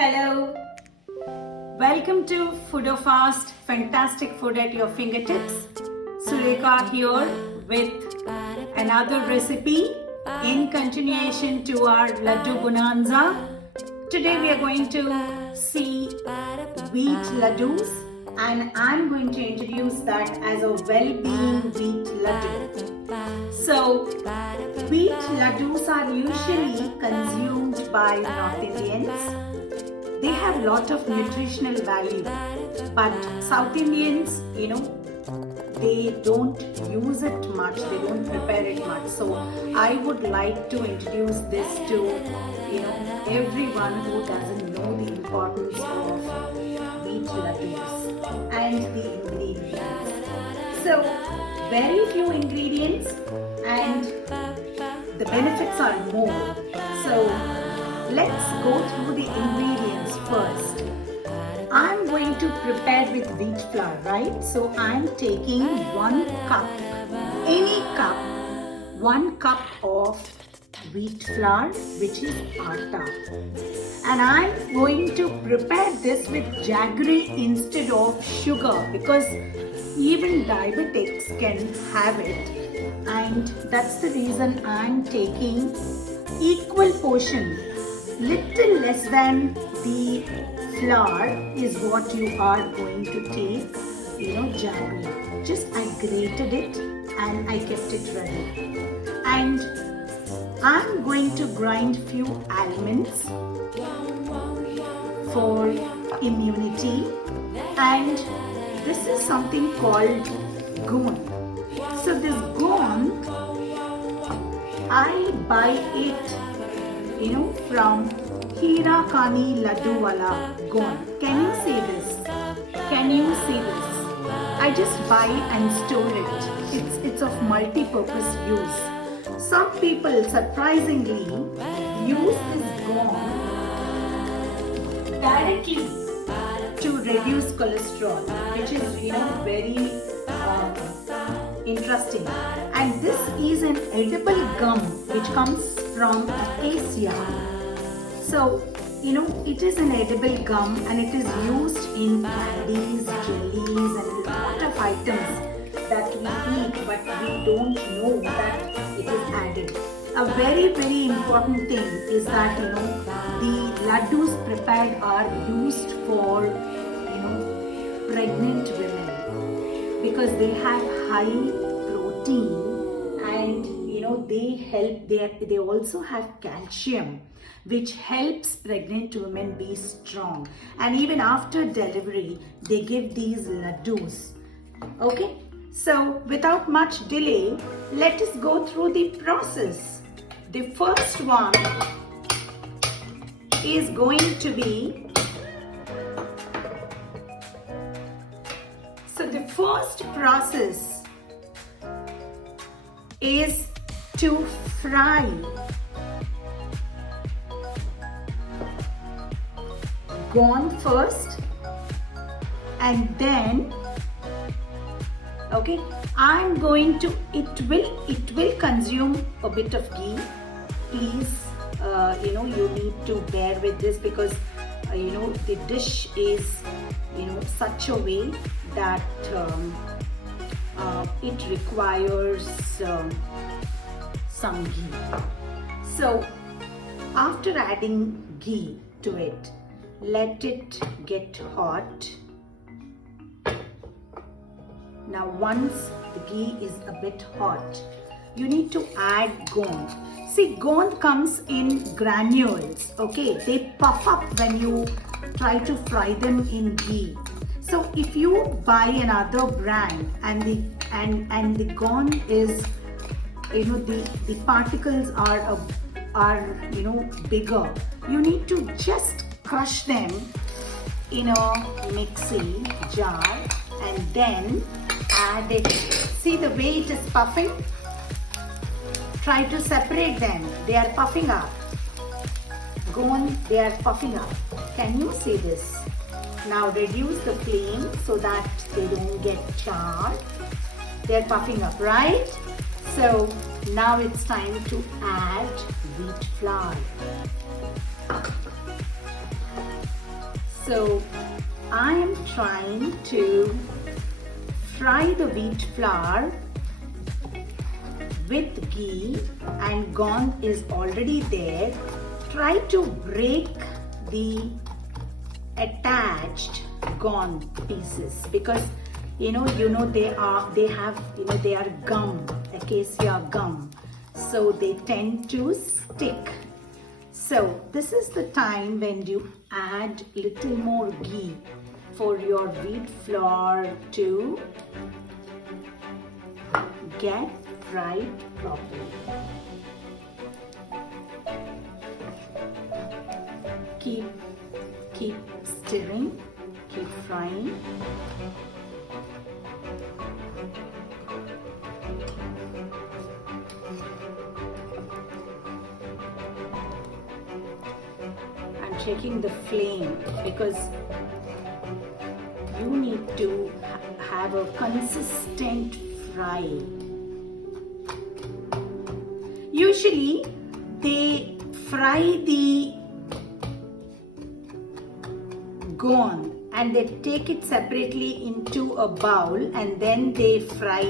Hello, welcome to Foodofast, fantastic food at your fingertips. Surekha here with another recipe in continuation to our Laddoo Bonanza. Today we are going to see wheat laddoos, and I'm going to introduce that as a well-being wheat laddu. So, wheat laddoos are usually consumed by North Indians. They have lot of nutritional value, but South Indians, they don't use it much, they don't prepare it much. So I would like to introduce this to everyone who doesn't know the importance of wheat laddoos and the ingredients. So very few ingredients and the benefits are more. So let's go through the ingredients first. I'm going to prepare with wheat flour, right? So I'm taking 1 cup, any cup, 1 cup of wheat flour, which is atta. And I'm going to prepare this with jaggery instead of sugar, because even diabetics can have it. And that's the reason I'm taking equal portion. Little less than the flour is what you are going to take, jaggery. Just I grated it and I kept it ready. And I'm going to grind few almonds for immunity. And this is something called goon. So this goon, I buy it from Hira Kani Laddoo Wala Gone. Can you see this? Can you see this? I just buy and store it. It's of multi-purpose use. Some people surprisingly use this gone directly to reduce cholesterol, which is very interesting. And this is an edible gum which comes from Asia. So, it is an edible gum and it is used in candies, jellies and a lot of items that we eat, but we don't know that it is added. A very, very important thing is that, the laddoos prepared are used for, pregnant women, because they have high protein and they also have calcium, which helps pregnant women be strong. And even after delivery, they give these laddoos. Okay, so without much delay, let us go through the process. The first one is going to be, so the first process is to fry gone first, and then I'm going to, it will consume a bit of ghee. Please you need to bear with this, because the dish is such a way that it requires some ghee. So after adding ghee to it, let it get hot. Now once the ghee is a bit hot, you need to add gond. See, gond comes in granules, they puff up when you try to fry them in ghee. So if you buy another brand and the gond is, the particles are bigger, you need to just crush them in a mixie jar and then add it. See the way it is puffing? Try to separate them. They are puffing up. They are puffing up. Can you see this? Now reduce the flame so that they don't get charred. They are puffing up, right? So now it's time to add wheat flour. So I am trying to fry the wheat flour with ghee, and ghee is already there. Try to break the attached ghee pieces, because they are gum, acacia gum, so they tend to stick. So this is the time when you add little more ghee for your wheat flour to get fried properly. Keep stirring, keep frying. I'm checking the flame because you need to have a consistent fry. Usually they fry the ghee and they take it separately into a bowl and then they fry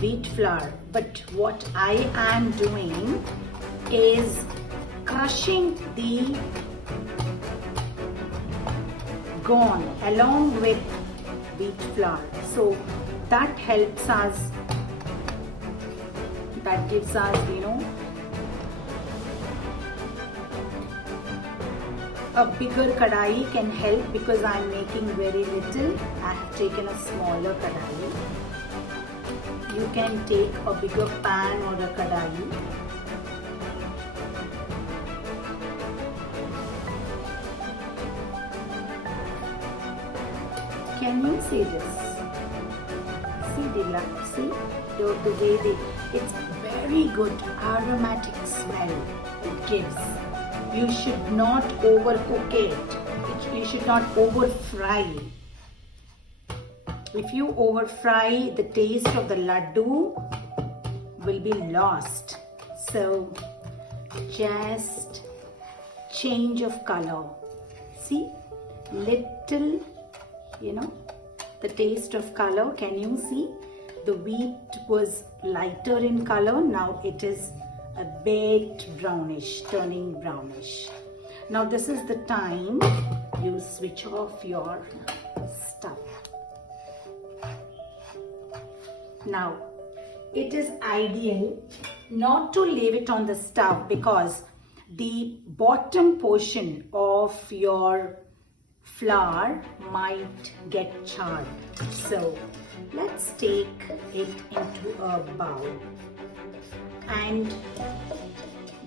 wheat flour. But what I am doing is crushing the ghee along with wheat flour. So that helps us, that gives us, a bigger kadai can help, because I am making very little. I have taken a smaller kadai. You can take a bigger pan or a kadai. Can you see this? See the way it's very good aromatic smell it gives. You should not overcook it. You should not over fry. If you over fry, the taste of the laddu will be lost. So just change of color. See, little, the taste of color. Can you see? The wheat was lighter in color. Now it is a bit brownish, turning brownish. Now this is the time you switch off your stuff. Now it is ideal not to leave it on the stove, because the bottom portion of your flour might get charred. So let's take it into a bowl. And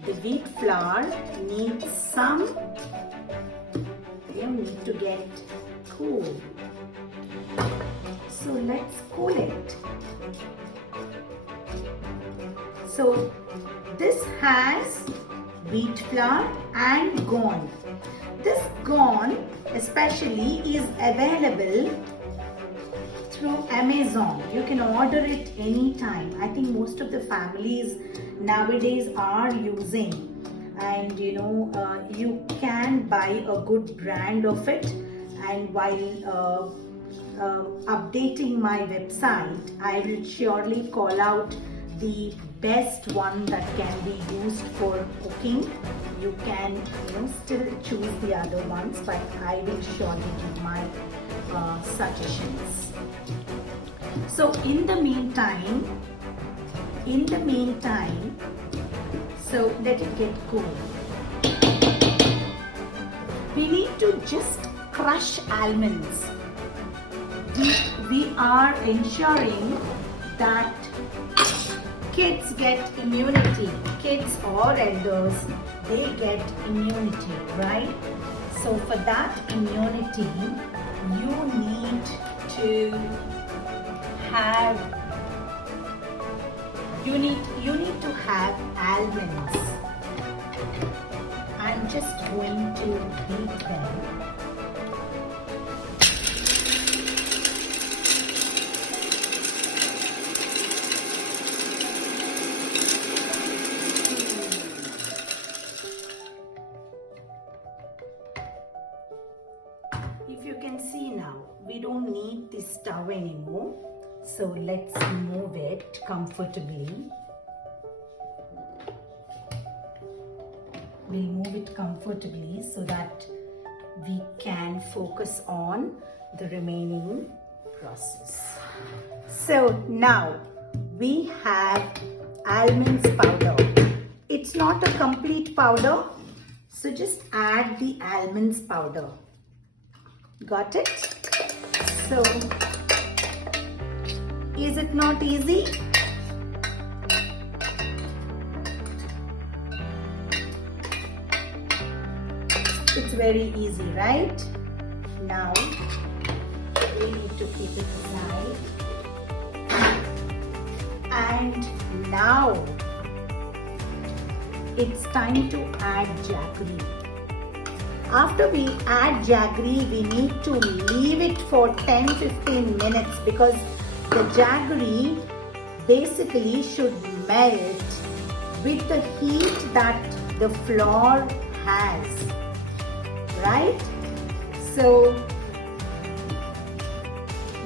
the wheat flour needs need to get cool. So let's cool it. So this has wheat flour and ghee. This ghee especially is available through Amazon. You can order it anytime. I think most of the families nowadays are using, and you can buy a good brand of it. And while updating my website, I will surely call out the best one that can be used for cooking. You can still choose the other ones, but I will surely give my suggestions. So in the meantime, so let it get cool. We need to just crush almonds. We are ensuring that kids get immunity. Kids or elders, they get immunity, right? So for that immunity, you need to have almonds. I'm just going to beat them. stove anymore. So let's move it comfortably. We'll move it comfortably so that we can focus on the remaining process. So now we have almonds powder. It's not a complete powder, so just add the almonds powder. Got it? So, is it not easy? It's very easy, right? Now, we need to keep it aside. And now, it's time to add jaggery. After we add jaggery, we need to leave it for 10-15 minutes because the jaggery basically should melt with the heat that the flour has, right? So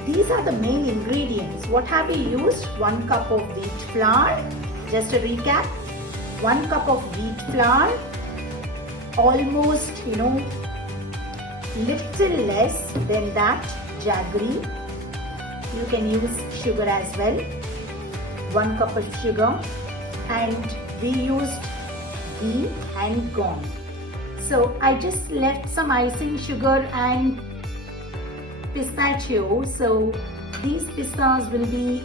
these are the main ingredients. What have we used? 1 cup of wheat flour. Just a recap. 1 cup of wheat flour, almost, little less than that jaggery. You can use sugar as well. 1 cup of sugar, and we used ghee and gum. So I just left some icing sugar and pistachio. So these pistas will be,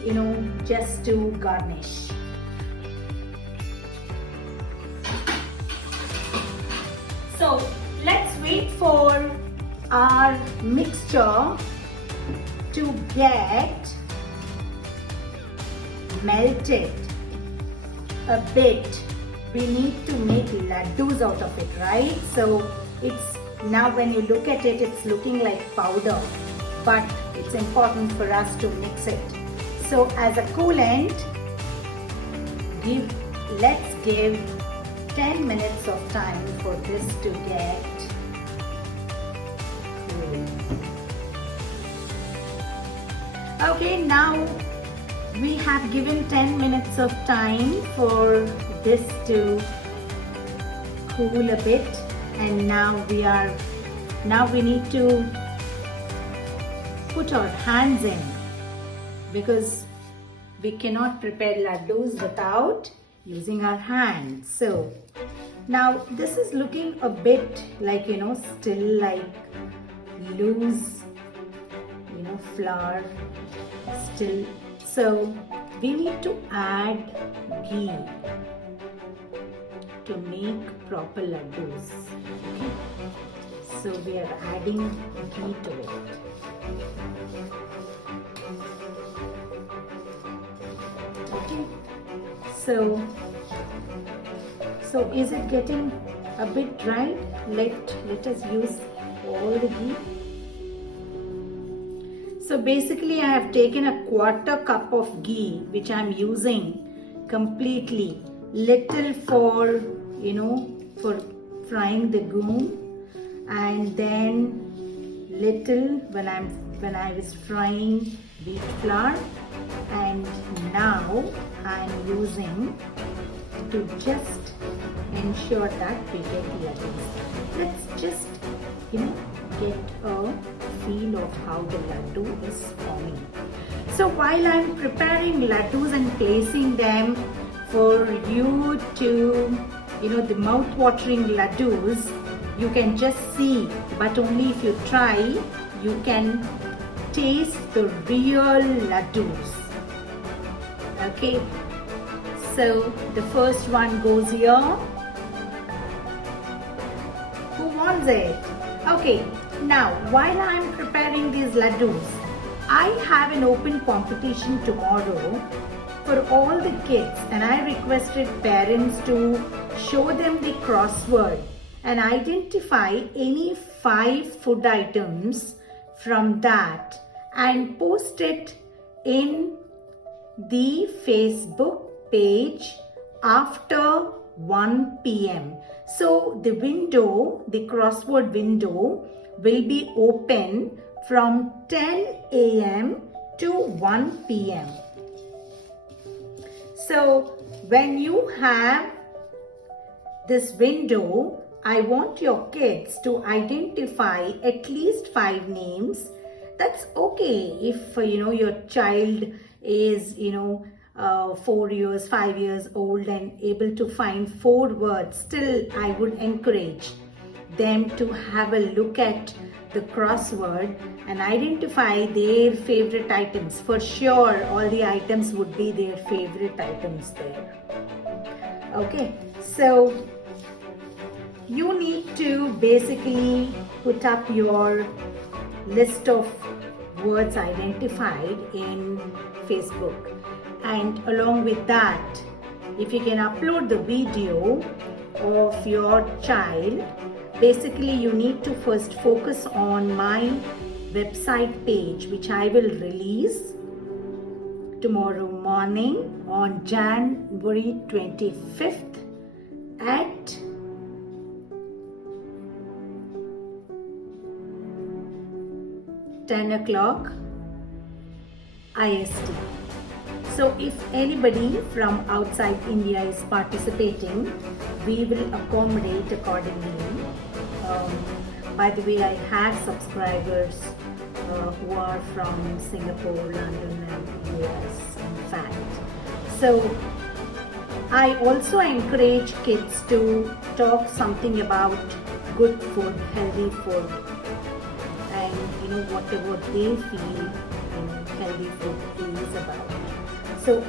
just to garnish. So let's wait for our mixture to get melted a bit. We need to make laddoos out of it, right? So it's now when you look at it, it's looking like powder, but it's important for us to mix it. So as a coolant, let's give 10 minutes of time for this to get cool. Okay, now we have given 10 minutes of time for this to cool a bit, and now we need to put our hands in because we cannot prepare laddoos without using our hands. So now this is looking a bit like, still like loose, flour still. So we need to add ghee to make proper laddoos. Okay? So we are adding ghee to it. Okay. So is it getting a bit dry? Let us use all the ghee. So basically I have taken a 1/4 cup of ghee, which I am using completely. Little for, for frying the goom, and then little when I was frying wheat flour, and now I am using to just ensure that we get laddoos. Let's just, get a feel of how the laddoo is forming. So while I'm preparing laddoos and placing them for you to, the mouth-watering laddoos, you can just see, but only if you try, you can taste the real laddoos. Okay, so the first one goes here. Who wants it? Okay, now while I am preparing these laddoos, I have an open competition tomorrow for all the kids, and I requested parents to show them the crossword and identify any 5 food items from that and post it in the Facebook page after 1 p.m. So the window, the crossword window, will be open from 10 a.m. to 1 p.m. So when you have this window, I want your kids to identify at least 5 names. That's okay if your child is 4 years, 5 years old and able to find 4 words. Still, I would encourage them to have a look at the crossword and identify their favorite items. For sure, all the items would be their favorite items there. Okay, so you need to basically put up your list of words identified in Facebook, and along with that, if you can upload the video of your child, basically you need to first focus on my website page, which I will release tomorrow morning on January 25th at 10 o'clock IST. So if anybody from outside India is participating, we will accommodate accordingly. By the way, I have subscribers who are from Singapore, London and US in fact. So I also encourage kids to talk something about good food, healthy food, and whatever they feel healthy food is about. So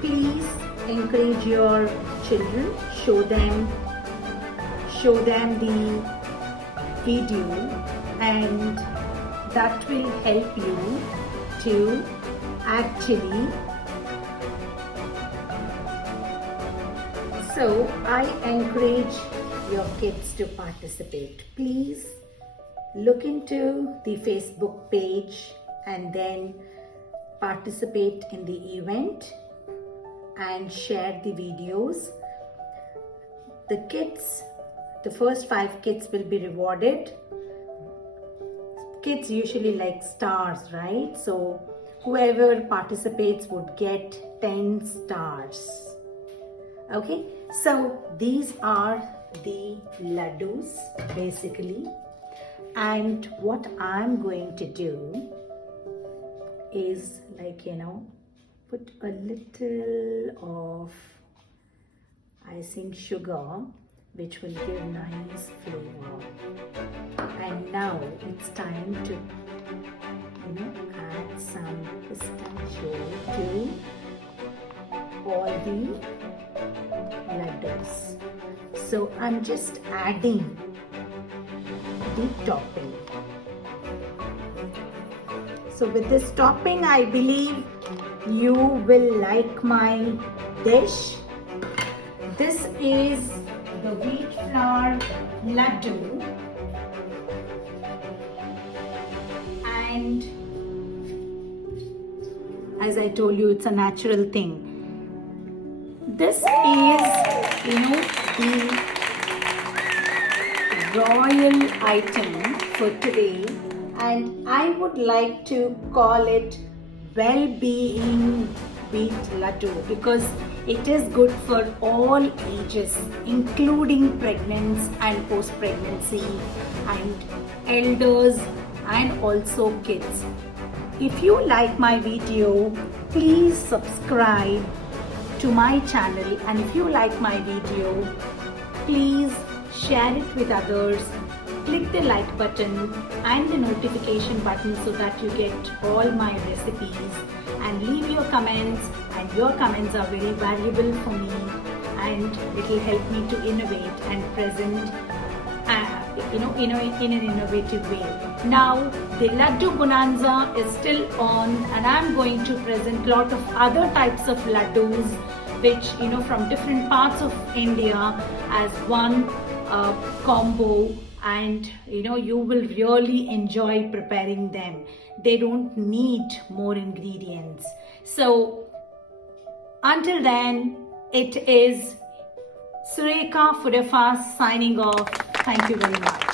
please encourage your children, show them the video, and that will help you to actually. So I encourage your kids to participate. Please look into the Facebook page and then participate in the event and share the videos. The first 5 kids will be rewarded. Kids usually like stars, right? So whoever participates would get 10 stars. Okay, so these are the laddoos basically, and what I'm going to do is put a little of icing sugar, which will give nice flavor. And now it's time to add some pistachio to all the laddoos. So I'm just adding the topping. So with this topping, I believe you will like my dish. This is the wheat flour laddoo, and as I told you, it's a natural thing. This is the royal item for today, and I would like to call it well-being wheat laddoo because it is good for all ages, including pregnant and post-pregnancy and elders and also kids. If you like my video, please subscribe to my channel, and if you like my video, please share it with others. Click the like button and the notification button so that you get all my recipes, and leave your comments, and your comments are very valuable for me and it will help me to innovate and present in an innovative way. Now the Laddoo Bonanza is still on, and I'm going to present a lot of other types of laddoos which from different parts of India as one combo, and you will really enjoy preparing them. They don't need more ingredients. So until then, it is Surekha foodofast signing off. Thank you very much.